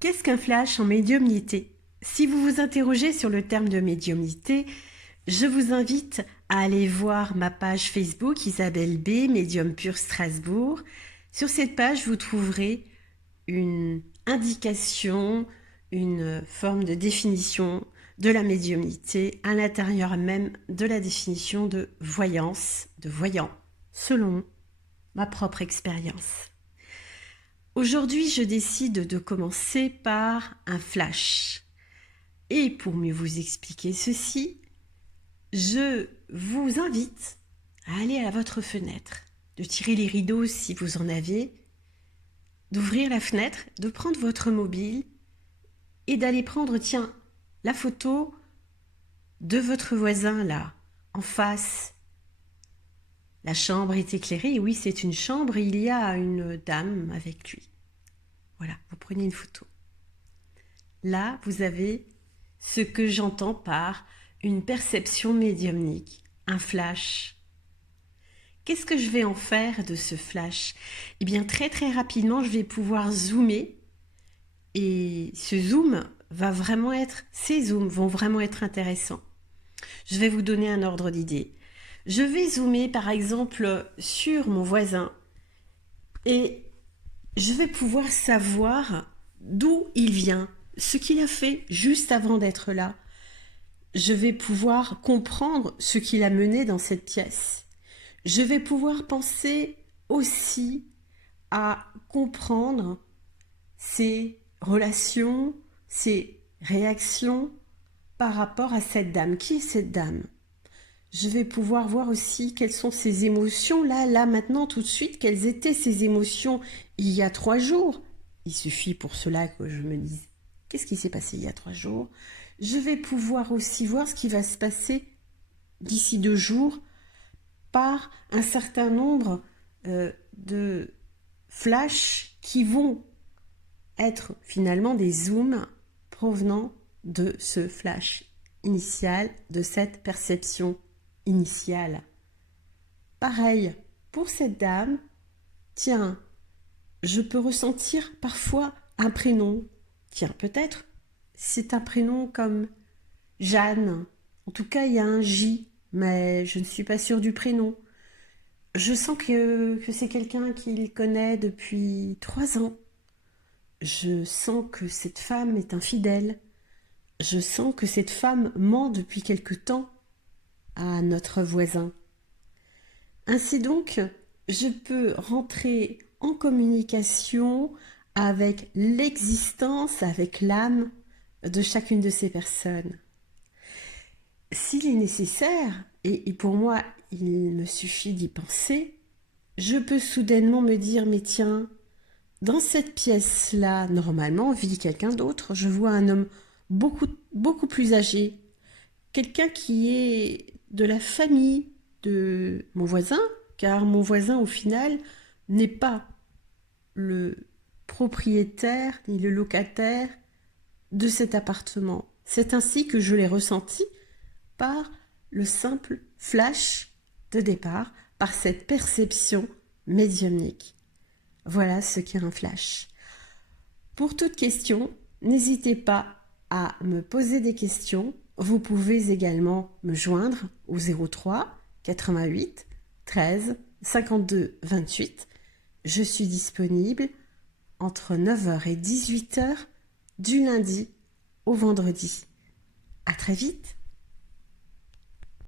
Qu'est-ce qu'un flash en médiumnité? Si vous vous interrogez sur le terme de médiumnité, je vous invite à aller voir ma page Facebook Isabelle B, Médium Pur Strasbourg. Sur cette page, vous trouverez une indication, une forme de définition de la médiumnité à l'intérieur même de la définition de voyance, de voyant, selon ma propre expérience. Aujourd'hui, je décide de commencer par un flash. Et pour mieux vous expliquer ceci, je vous invite à aller à votre fenêtre, de tirer les rideaux si vous en avez, d'ouvrir la fenêtre, de prendre votre mobile et d'aller prendre, tiens, la photo de votre voisin là, en face. La chambre est éclairée, oui, c'est une chambre, et il y a une dame avec lui. Voilà, vous prenez une photo. Là, vous avez ce que j'entends par une perception médiumnique, un flash. Qu'est-ce que je vais en faire de ce flash? Eh bien, très très rapidement, je vais pouvoir zoomer, et ce zoom va vraiment être, ces zooms vont vraiment être intéressants. Je vais vous donner un ordre d'idée. Je vais zoomer par exemple sur mon voisin et je vais pouvoir savoir d'où il vient, ce qu'il a fait juste avant d'être là. Je vais pouvoir comprendre ce qui l'a mené dans cette pièce. Je vais pouvoir penser aussi à comprendre ses relations, ses réactions par rapport à cette dame. Qui est cette dame? Je vais pouvoir voir aussi quelles sont ses émotions, là, maintenant, tout de suite, quelles étaient ses émotions il y a 3 jours. Il suffit pour cela que je me dise, qu'est-ce qui s'est passé il y a 3 jours? Je vais pouvoir aussi voir ce qui va se passer d'ici 2 jours par un certain nombre de flashs qui vont être finalement des zooms provenant de ce flash initial, de cette perception initiale. Pareil, pour cette dame, tiens, je peux ressentir parfois un prénom. Tiens, peut-être c'est un prénom comme Jeanne. En tout cas, il y a un J, mais je ne suis pas sûre du prénom. Je sens que c'est quelqu'un qu'il connaît depuis 3 ans. Je sens que cette femme est infidèle. Je sens que cette femme ment depuis quelque temps à notre voisin. Ainsi donc, je peux rentrer en communication avec l'existence, avec l'âme de chacune de ces personnes. S'il est nécessaire, et pour moi il me suffit d'y penser, je peux soudainement me dire, mais tiens, dans cette pièce-là, normalement, vit quelqu'un d'autre. Je vois un homme beaucoup plus âgé, quelqu'un qui est de la famille de mon voisin, car mon voisin, au final, n'est pas le propriétaire ni le locataire de cet appartement. C'est ainsi que je l'ai ressenti par le simple flash de départ, par cette perception médiumnique. Voilà ce qu'est un flash. Pour toute question, n'hésitez pas à me poser des questions. Vous pouvez également me joindre au 03 88 13 52 28. Je suis disponible entre 9h et 18h du lundi au vendredi. À très vite.